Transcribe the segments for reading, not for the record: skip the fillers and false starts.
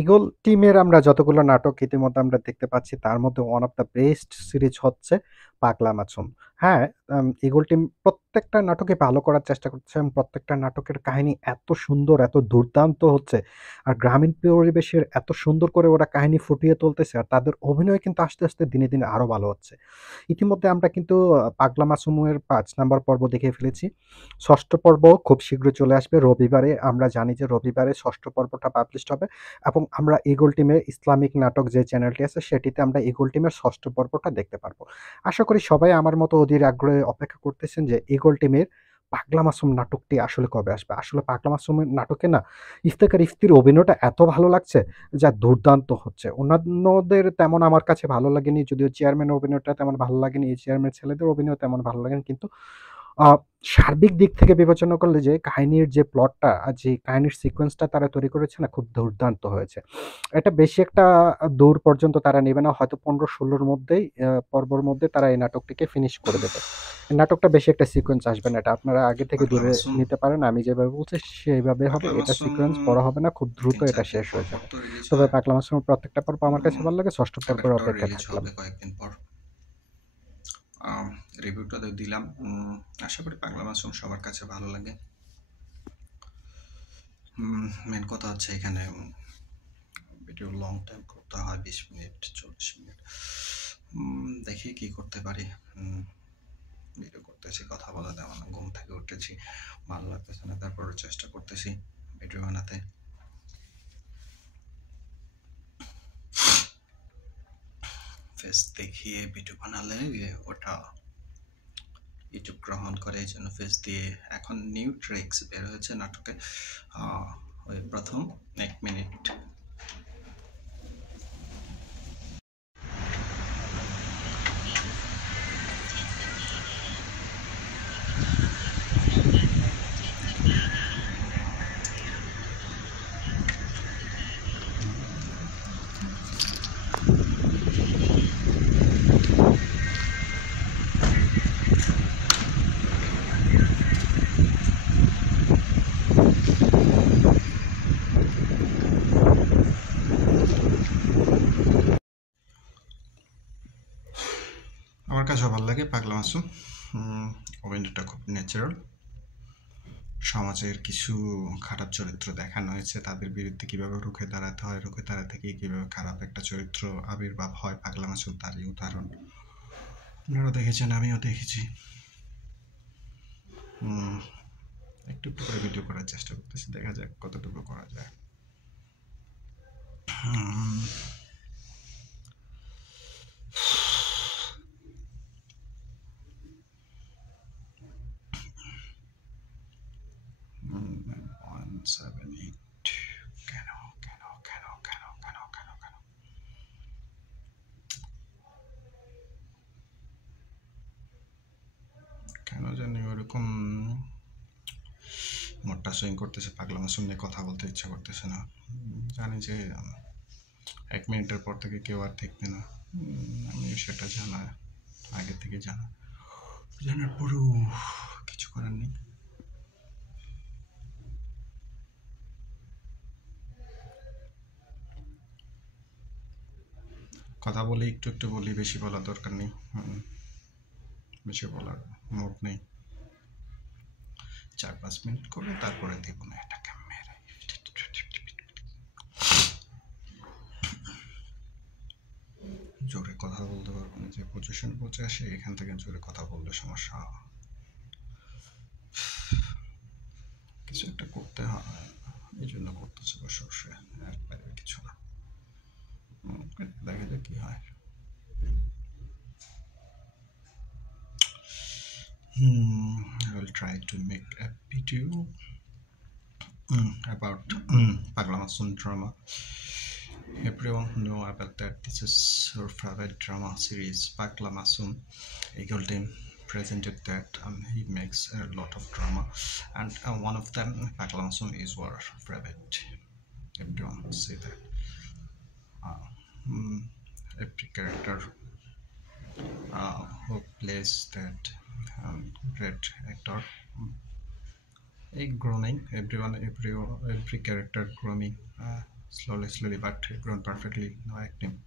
ঈগল টিমের আমরা যতগুলো নাটক ইতিমধ্যে আমরা দেখতে পাচ্ছি তার মধ্যে one of the best series হচ্ছে 'পাগলা মাসুম'। হ্যাঁ, ঈগল টিম প্রত্যেকটা নাটকে ভালো করার চেষ্টা করছে এবং প্রত্যেকটা নাটকের কাহিনী এত সুন্দর, এত দুর্দান্ত হচ্ছে। আর গ্রামীণ পরিবেশের এত সুন্দর করে ওরা কাহিনী ফুটিয়ে তুলতেছে আর তাদের অভিনয় কিন্তু আস্তে, আস্তে দিনে, দিনে আরো ভালো হচ্ছে। ইতিমধ্যে আমরা কিন্তু 'পাগলা মাসুমের' ৫ নাম্বার পর্ব দেখে ফেলেছি। ৬ষ্ঠ পর্ব খুব শীঘ্রই চলে আসবে রবিবারে। আমরা জানি যে রবিবারে ৬ষ্ঠ পর্বটা পাবলিশড হবে। এবং আমরা ঈগল টিমের ইসলামিক নাটক যে চ্যানেলটি আছে সেটিতে আমরা ঈগল টিমের ৬ষ্ঠ পর্বটা দেখতে পারবো। আশা করি সবাই আমার মতো অধীর আগ্রহে অপেক্ষা করতেছেন যে ঈগল টিমের 'পাগলা মাসুম' নাটকটি আসলে কবে আসবে। আসলে 'পাগলা মাসুমের' নাটকে না ইফতেখার ইফতির অভিনয়টা এত ভালো লাগছে যা দুর্দান্ত হচ্ছে। অন্যান্যদের তেমন আমার কাছে ভালো লাগেনি যদিও চেয়ারম্যানের অভিনয়টা তেমন ভালো লাগেনি। এই চেয়ারম্যানের ছেলেদের অভিনয় তেমন ভালো লাগেনি। কিন্তু আ সার্বিক দিক থেকে বিবেচনা করলে যে কাহিনীর যে প্লটটা যে কাহিনীর সিকোয়েন্সটা তারা তৈরি করেছে না খুব দুর্দান্ত হয়েছে। এটা বেশি একটা দূর পর্যন্ত তারা নেবে না। হয়তো ১৫-১৬ র মধ্যেই পর্বর মধ্যে তারা এই নাটকটিকে ফিনিশ করে দেবে। এই নাটকটা বেশি একটা সিকোয়েন্স আসবে না। এটা আপনারা আগে থেকে পাগলা দূরে মাসুম নিতে পারেন। আমি যেভাবে বলছি সেইভাবে হবে। পাগলা এটা মাসুম সিকোয়েন্স বড় হবে না। খুব দ্রুত এটা ৩-৪ দিন শেষ পর হয়ে পর যাবে। তো রিলিজ তবে হয়। 'পাগলা মাসুমের' প্রত্যেকটা পর্ব আমার কাছে ভালো লাগে। ৬ষ্ঠ পর্বের এবারটাও অপেক্ষায় রিলিজ থাকলাম। হবে কয়েকদিন পর। রিভিউটা তো দিলাম। আশা করি পাগলা মাসুম সবার কাছে ভালো লাগে। মেন কথা হচ্ছে এখানে ভিডিও লং টাইম করতে হয়, ২০ মিনিট ৪০ মিনিট। দেখি কি করতে পারি। ভিডিও করতেছি, কথা বলা তেমন ঘুম থেকে উঠেছি, ভালো লাগতেছে না, তারপরে চেষ্টা করতেছি ভিডিও বানাতে। ফেস দেখিয়ে ভিডিও বানালে ওটা ইউটিউব গ্রহণ করে, এই জন্য ফেস দিয়ে। এখন নিউ ট্রিক্স বের হয়েছে নাটকে। ওই প্রথম ১ মিনিট আমার কাছে ভালো লাগে পাগলা মাসুম। অভিনয়টা খুব ন্যাচারাল। সমাজের কিছু খারাপ চরিত্র দেখানো হয়েছে, তাদের বিরুদ্ধে কিভাবে রুখে দাঁড়াতে হয়, রুখে দাঁড়াতে গিয়ে কিভাবে খারাপ একটা চরিত্র আবির্ভাব হয়, পাগলা মাসুম তারই উদাহরণ। আপনারাও দেখেছেন, আমিও দেখেছি। একটু একটু করে ভিডিও করার চেষ্টা করতেছি, দেখা যাক কতটুকু করা যায়। ওয়ান সেভেন এইট কেন কেন কেন কেন কেন কেন কেন কেন জানি ওরকম মোটটা সুইং করতেছে, পাগলা মাসুম নিয়ে কথা বলতে ইচ্ছা করতেছে না। জানি যে ১ মিনিটের পর থেকে কেউ আর দেখবে না। আমিও সেটা জানা, আগে থেকে জানা, জানার পরেও কিছু করার নেই। কথা বলি, একটু একটু বলি, বেশি বলার দরকার নেই। বেশি বলার মুড নেই। ৪-৫ মিনিট করে তারপরে দেব না এটাকে মেরে। জোরে কথা বলতে পারবো না, যে পজিশন পৌঁছে আসে এখান থেকে জোরে কথা বললে সমস্যা। কিছু একটা করতে হয়, এই জন্য করতেছে বসে বসে, একবারে কিছু না। দেখা যাক কি হয়। I will try to make a video about Pagla Masoom drama. Everyone know about that. This is her favorite drama series, Pagla Masoom. Eagle Team presented that, he makes a lot of drama, and one of them, Pagla Masoom, is our favorite. Everyone say that. Every character who plays that great actor, grooming every character grooming slowly, but grown perfectly. No acting.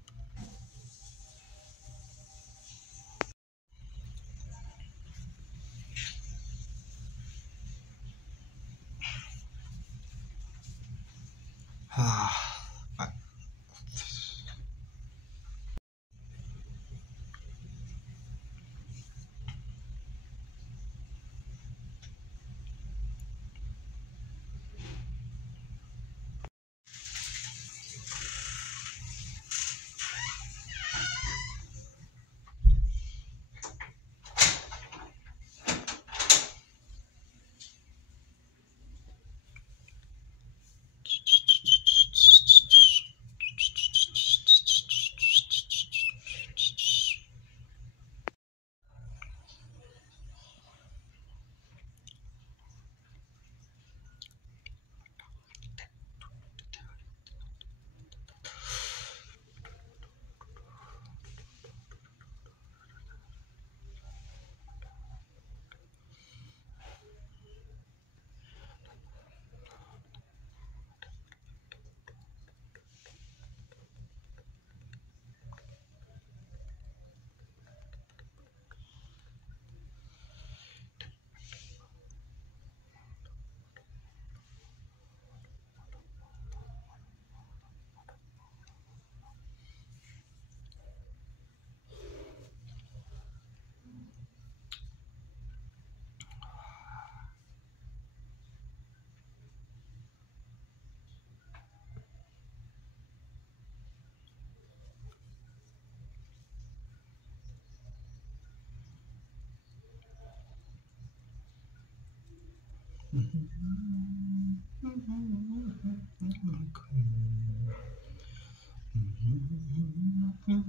But this is not settled.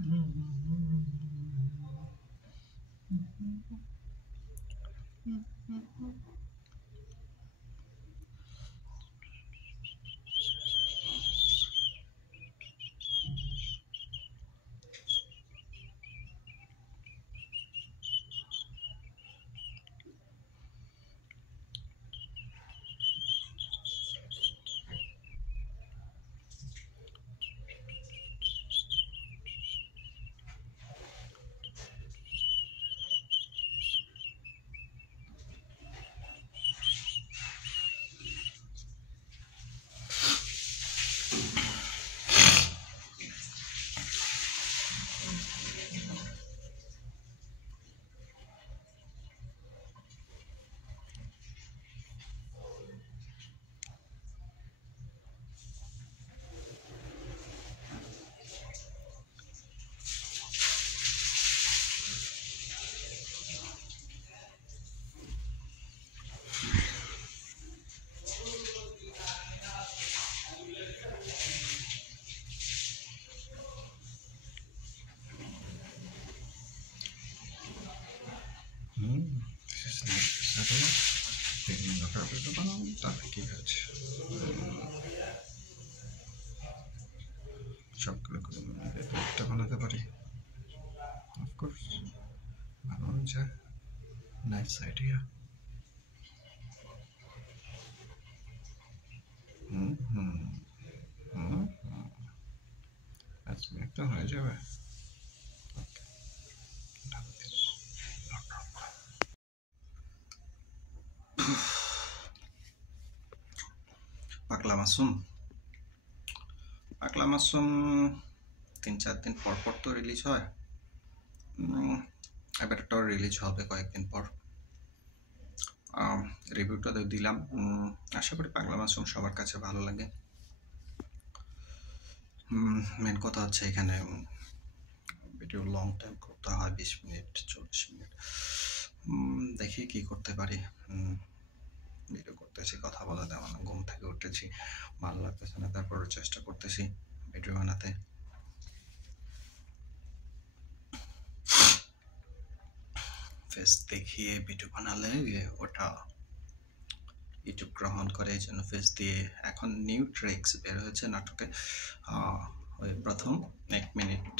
বিভিন্ন কাপড় বানাও তাহলে কি আছে সবগুলো করে একটা বানাতে পারি অফকোর্স বানানো যায় নাইস আইডিয়া আজকে একটা হয়ে যাবে পাগলা মাসুম 3-4 দিন পর পর তো রিলিজ হয় এবারটাও রিলিজ হবে কয়েকদিন পর রিভিউটা তো দিলাম আশা করি পাগলা মাসুম সবার কাছে ভালো লাগে মেন কথা হচ্ছে এখানে ভিডিও লং টাইম করতে হয় 20 মিনিট 40 মিনিট দেখি কি করতে পারি ভিডিও করতেছি কথা বলা দেওয়া না ঘুম থেকে উঠেছি ভালো লাগতেছে না তারপরে চেষ্টা করতেছি ভিডিও বানাতে ফেস দেখিয়ে ভিডিও বানালে ওটা ইউটিউব গ্রহণ করে এই জন্য ফেস দিয়ে এখন নিউ ট্রিক্স বের হয়েছে নাটকে ওই প্রথম 1 মিনিট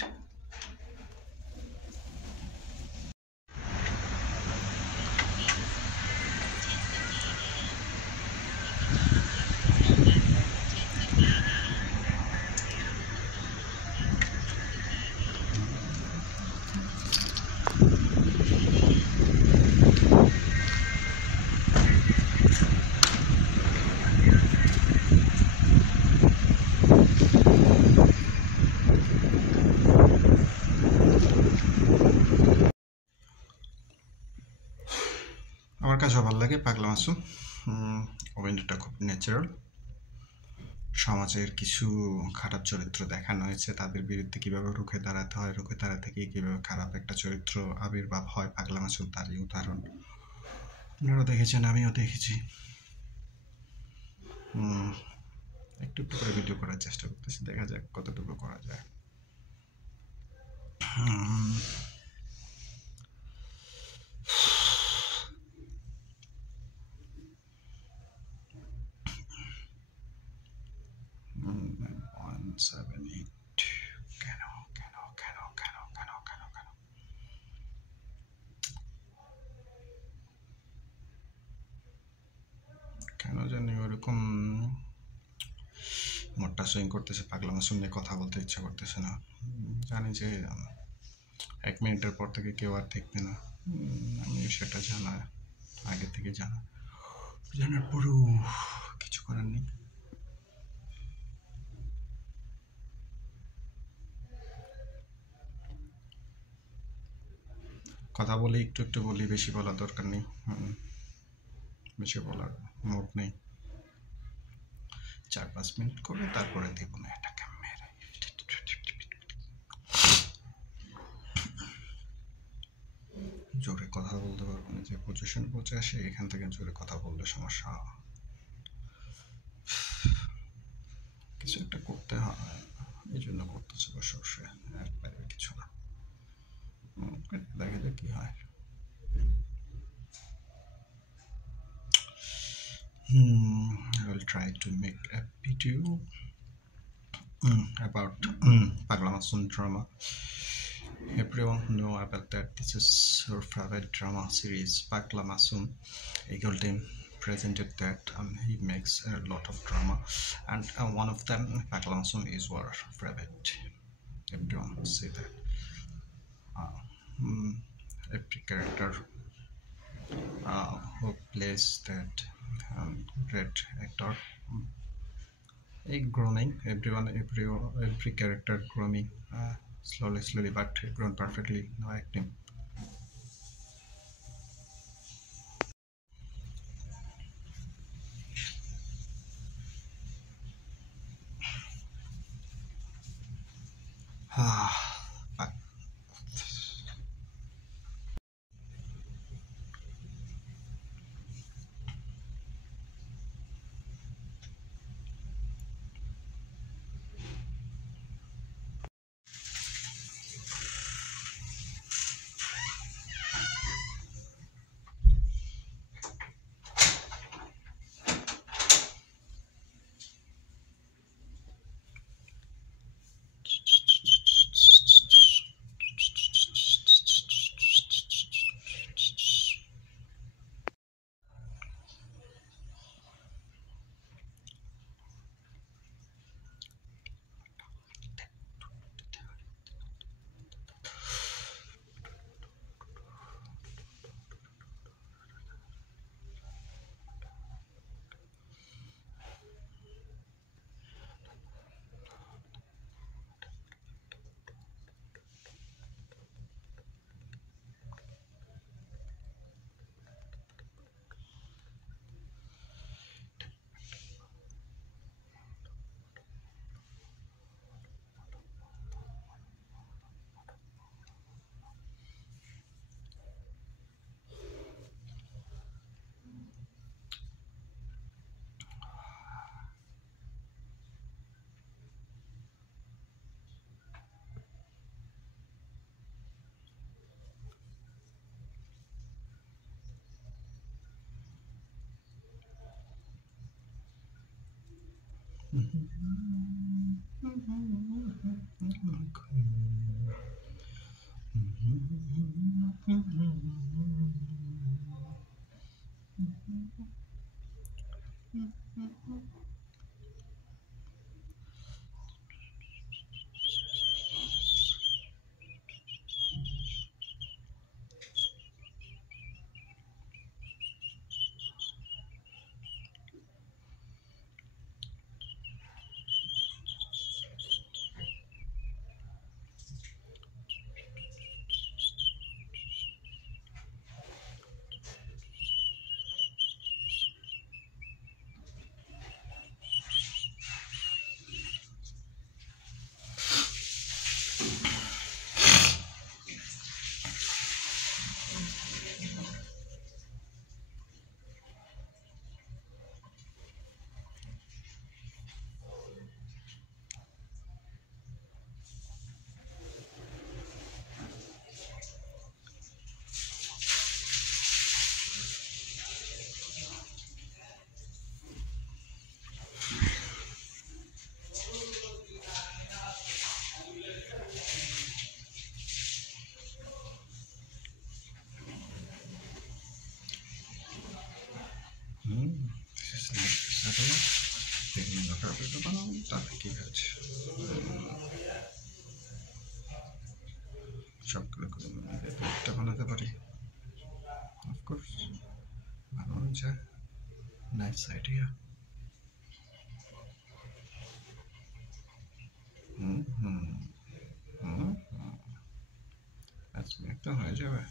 সবার লাগে পাগলা মাসুম। অভিনয়টা খুব ন্যাচারাল। সমাজের কিছু খারাপ চরিত্র দেখানো হয়েছে, তাদের বিরুদ্ধে কীভাবে রুখে দাঁড়াতে হয়, রুখে দাঁড়াতে গিয়ে কীভাবে খারাপ একটা চরিত্র আবির্ভাব হয় পাগলা মাসুম তারই উদাহরণ। আপনারাও দেখেছেন, আমিও দেখেছি। একটু একটু করে ভিডিও করার চেষ্টা করতেছি, দেখা যাক কতটুকু করা যায়। কেন কেন কেন কেন কেন কেন কেন কেন জানি ওরকম মোটটা সুইং করতেছে, পাগলা মাসুম নিয়ে কথা বলতে ইচ্ছা করতেছে না। জানি যে 1 মিনিটের পর থেকে কেউ আর দেখবে না, আমি সেটা জানা আগে থেকে জানার পরেও কিছু করার নেই। কথা বলি একটু একটু বলি, বেশি বলার দরকার নেই, বেশি বলার মুড নেই। 4-5 মিনিট করে তারপরে দেবো না এটাকে মেরে। জোরে কথা বলতে পারবো না, যে পজিশন পৌঁছে আসে এখান থেকে জোরে কথা বললে সমস্যা। কিছু একটা করতে হয়, এই জন্য করতেছে বসে বসে, একবারে কিছু না। দেখা যাক কি হয়। I will try to make a video about Pagla Masoom drama. Everyone know about that. This is our favorite drama series, Pagla Masoom. Eagle Team presented that. He makes a lot of drama, and one of them, Pagla Masoom, is our favorite. Everyone say that. Every character who plays that great actor, grooming every character grooming slowly but grown perfectly, no acting. But Nice idea. Let's make the হয়ে যাবে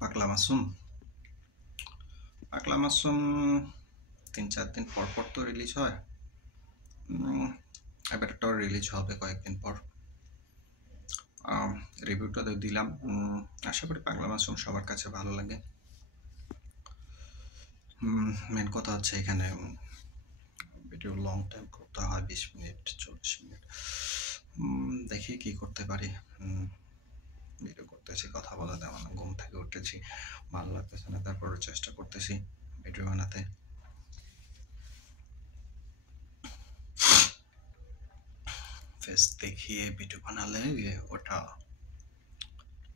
পাগলা মাসুম 3-4 দিন পর পর তো রিলিজ হয় এবার একটাও রিলিজ হবে কয়েকদিন পর রিভিউটা দিলাম আশা করি পাগলা মাসুম সবার কাছে ভালো লাগে মেন কথা হচ্ছে এখানে ভিডিও লং টাইম করতে হয় 20 মিনিট 40 মিনিট দেখি কি করতে পারি ভিডিও করতেছি কথা বলা তেমন ঘুম থেকে উঠেছি ভালো লাগতেছে না তারপরও চেষ্টা করতেছি ভিডিও বানাতে ফেস দেখিয়ে ভিডিও বানালে ওটা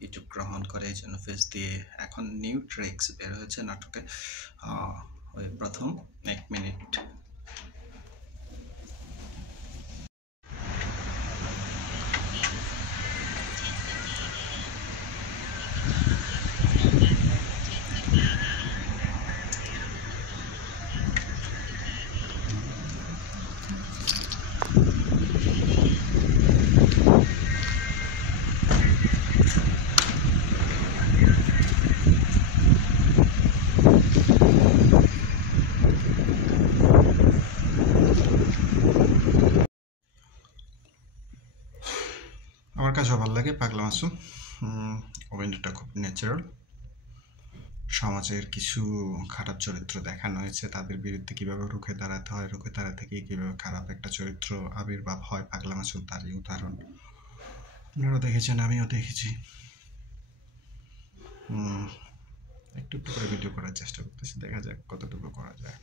ইউটিউব গ্রহণ করে এই জন্য ফেস দিয়ে এখন নিউ ট্রিক্স বের হয়েছে নাটকে ওই প্রথম 1 মিনিট আমার কাছে ভালো লাগে পাগলা মাসুম অভিনয়টা খুব ন্যাচারাল সমাজের কিছু খারাপ চরিত্র দেখানো হয়েছে তাদের বিরুদ্ধে কিভাবে রুখে দাঁড়াতে হয় রুখে দাঁড়াতে গিয়ে কিভাবে খারাপ একটা চরিত্র আবির্ভাব হয় পাগলা মাসুম তারই উদাহরণ আপনারাও দেখেছেন আমিও দেখেছি একটু একটু করে ভিডিও করার চেষ্টা করতেছি দেখা যাক কতটুকু করা যায়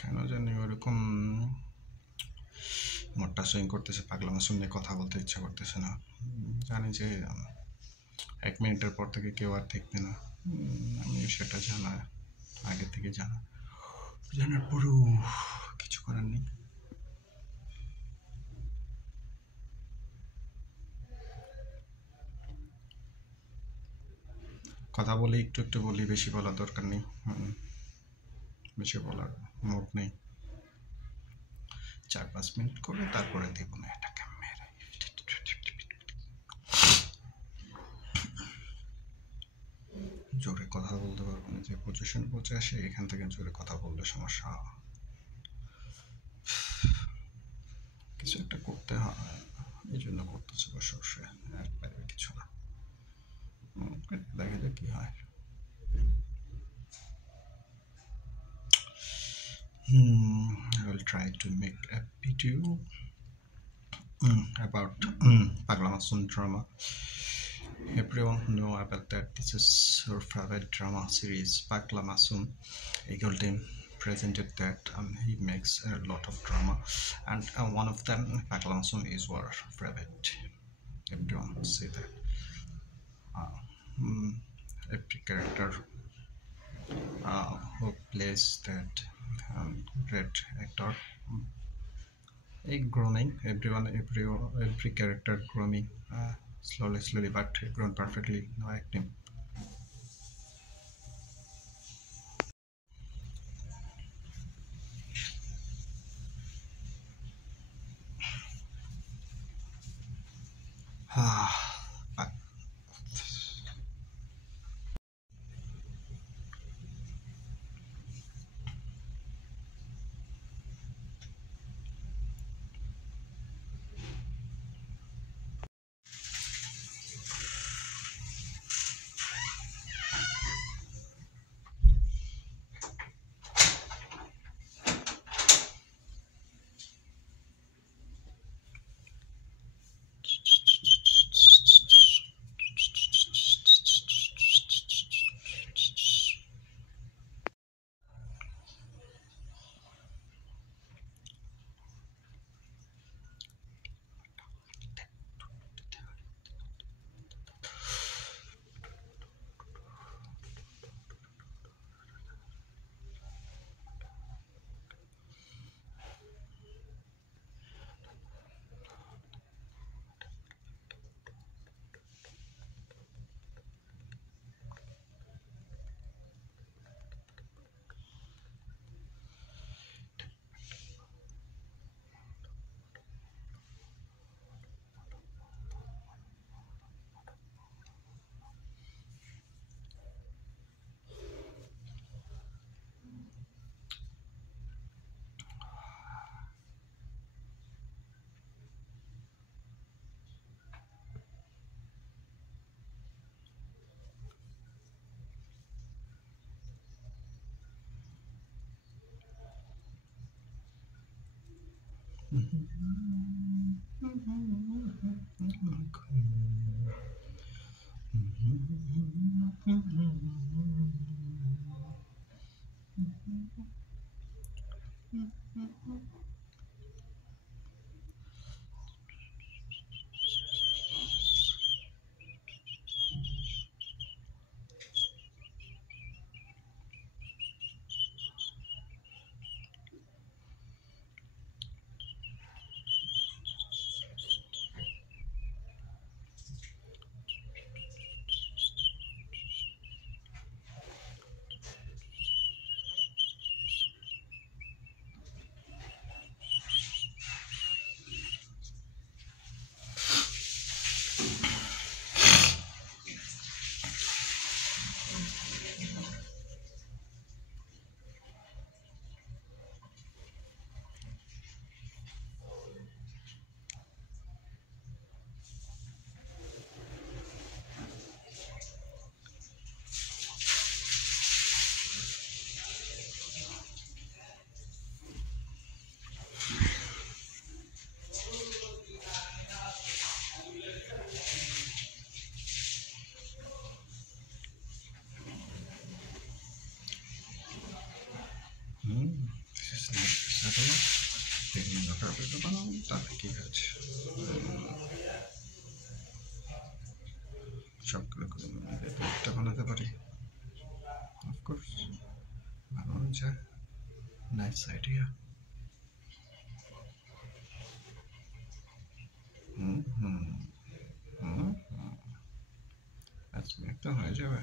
কেন জানি ওরকম মোটটা সুইং করতেছে পাগলা মাসুম নিয়ে কথা বলতে ইচ্ছা করতেছে না জানি যে 1 মিনিটের পর থেকে কেউ আর দেখবে না আমি সেটা জানা আগে থেকে জানার পরেও কিছু করার নেই কথা বলে একটু একটু বলি বেশি বলার দরকার নেই বেশি বলার মোট নেই 4-5 মিনিট করে তারপরে দেব না এটাকে মেরে জোরে কথা বলতে পারবো না যে পজিশন পৌঁছে আসে এখান থেকে জোরে কথা বললে সমস্যা কিছু একটা করতে হয় এই জন্য করতেছে বসে বসে একবারে কিছু না দেখা যাক কি হয় I will try to make a video about Pagla Masoom drama. Everyone know about that. This is our favorite drama series, Pagla Masoom. Eagle Team presented that he makes a lot of drama, and one of them, Pagla Masoom, is our favorite. Everyone say that. Every character who plays that great actor grooming every character grooming slowly but grown perfectly no acting This is not settle. Taking the carpet বানাও তাহলে কি আছে সবগুলো করে একটা বানাতে পারি অফকোর্স বানানো যায় নাইস আইডিয়া হুম হুম হুম আজকে একটা হয়ে যাবে